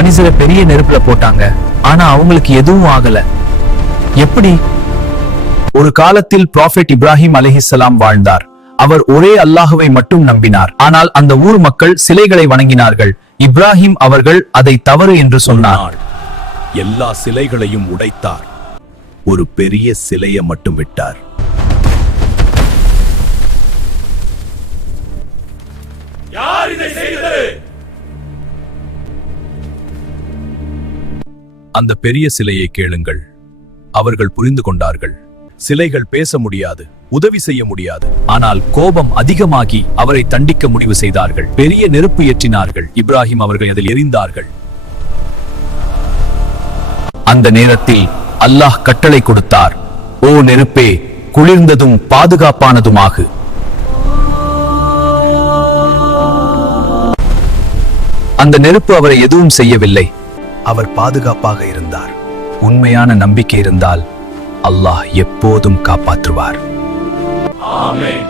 மனிதரை பெரிய நெருப்புல போட்டாங்க, ஆனா அவங்களுக்கு எதுவும் ஆகல. எப்படி? ஒரு காலத்தில் ப்ராஃபெட் இப்ராஹிம் அலைஹிஸ்ஸலாம் வாழ்ந்தார். அவர் ஒரே அல்லாஹுவை மட்டும் நம்பினார். ஆனால் அந்த ஊர் மக்கள் சிலைகளை வணங்கினார்கள். இப்ராஹிம் அவர்கள் அதை தவறு என்று சொன்னார். எல்லா சிலைகளையும் உடைத்தார். ஒரு பெரிய சிலையை மட்டும் விட்டார். யார் இதை செய்தது? அந்த பெரிய சிலையை கேளுங்கள். அவர்கள் புரிந்து கொண்டார்கள். சிலைகள் பேச முடியாது, உதவி செய்ய முடியாது. ஆனால் கோபம் அதிகமாகி அவரை தண்டிக்க முடிவு செய்தார்கள். பெரிய நெருப்பு ஏற்றினார்கள். இப்ராஹிம் அவர்கள் அதில் எரிந்தார்கள். அந்த நேரத்தில் அல்லாஹ் கட்டளை கொடுத்தார், ஓ நெருப்பே, குளிர்ந்ததும் பாதுகாப்பானதுமாகு. அந்த நெருப்பு அவரை எதுவும் செய்யவில்லை. அவர் பாதுகாப்பாக இருந்தார். உண்மையான நம்பிக்கை இருந்தால் அல்லாஹ் எப்போதும் காப்பாற்றுவார். ஆமென்.